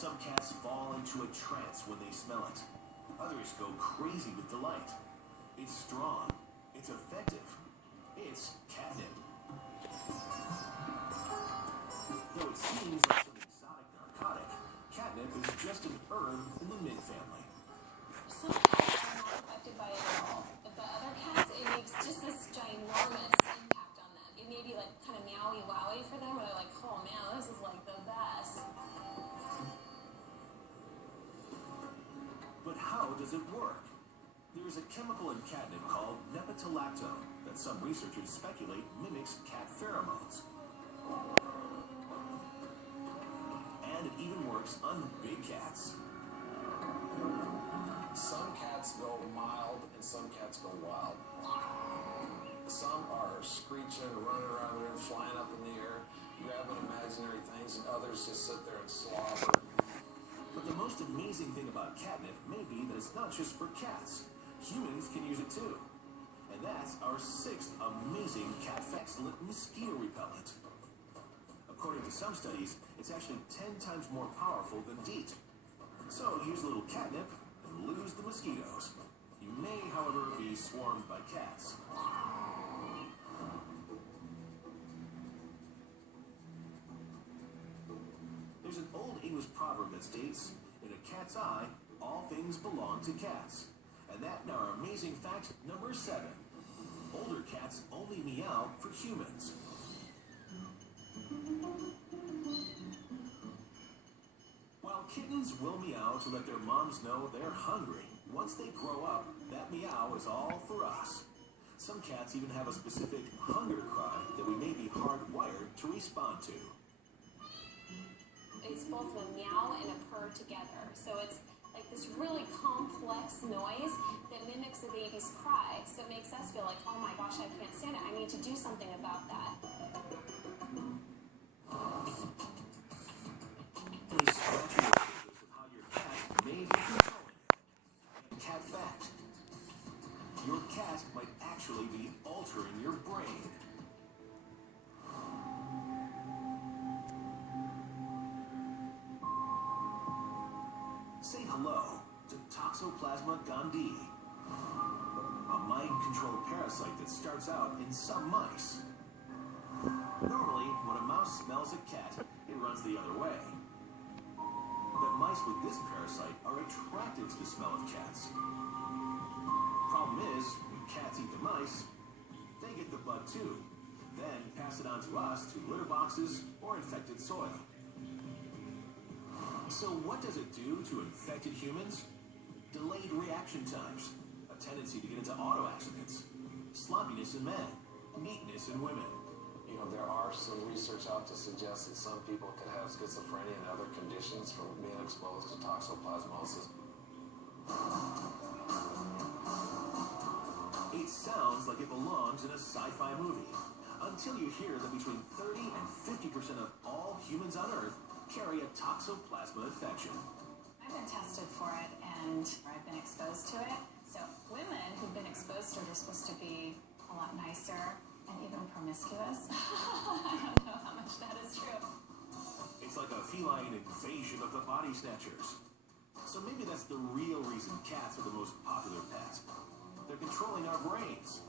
Some cats fall into a trance when they smell it. Others go crazy with delight. It's strong. It's effective. It's catnip. Though it seems like some exotic narcotic, catnip is just an herb in the mint family. Some cats are not affected by it at all. But other cats, it makes just this ginormous impact on them. It may be like kind of meowy wowy for them, where they're like, oh man, this is like the best. But how does it work? There is a chemical in catnip called nepetalactone that some researchers speculate mimics cat pheromones. And it even works on big cats. Some cats go mild and some cats go wild. Some are screeching, running around the room, flying up in the air, grabbing imaginary things, and others just sit there and slobber. But the most amazing thing about catnip may be that it's not just for cats. Humans can use it too. And that's our sixth amazing cat excellent mosquito repellent. According to some studies, it's actually 10 times more powerful than DEET. So use a little catnip and lose the mosquitoes. You may, however, be swarmed by cats. There's an old English proverb that states, in a cat's eye, all things belong to cats. And that in our amazing fact number 7. Older cats only meow for humans. While kittens will meow to let their moms know they're hungry, once they grow up, that meow is all for us. Some cats even have a specific hunger cry that we may be hardwired to respond to. It's both a meow and a purr together. So it's like this really complex noise that mimics a baby's cry. So it makes us feel like, oh my gosh, I can't stand it. I need to do something about that. Please scratch your fingers of how your cat may be controlling it. Cat fact. Your cat might actually be altering your brain. Say hello to Toxoplasma gondii, a mind-controlled parasite that starts out in some mice. Normally, when a mouse smells a cat, it runs the other way. But mice with this parasite are attracted to the smell of cats. Problem is, when cats eat the mice, they get the bug too, then pass it on to us through litter boxes or infected soil. So what does it do to infected humans? Delayed reaction times, a tendency to get into auto accidents, sloppiness in men, neatness in women. You know, there are some research out to suggest that some people could have schizophrenia and other conditions from being exposed to toxoplasmosis. It sounds like it belongs in a sci-fi movie, until you hear that between 30 and 50% of all humans on Earth carry a toxoplasma infection. I've been tested for it and I've been exposed to it. So women who've been exposed to it are supposed to be a lot nicer and even promiscuous. I don't know how much that is true. It's like a feline invasion of the body snatchers. So maybe that's the real reason cats are the most popular pet. They're controlling our brains.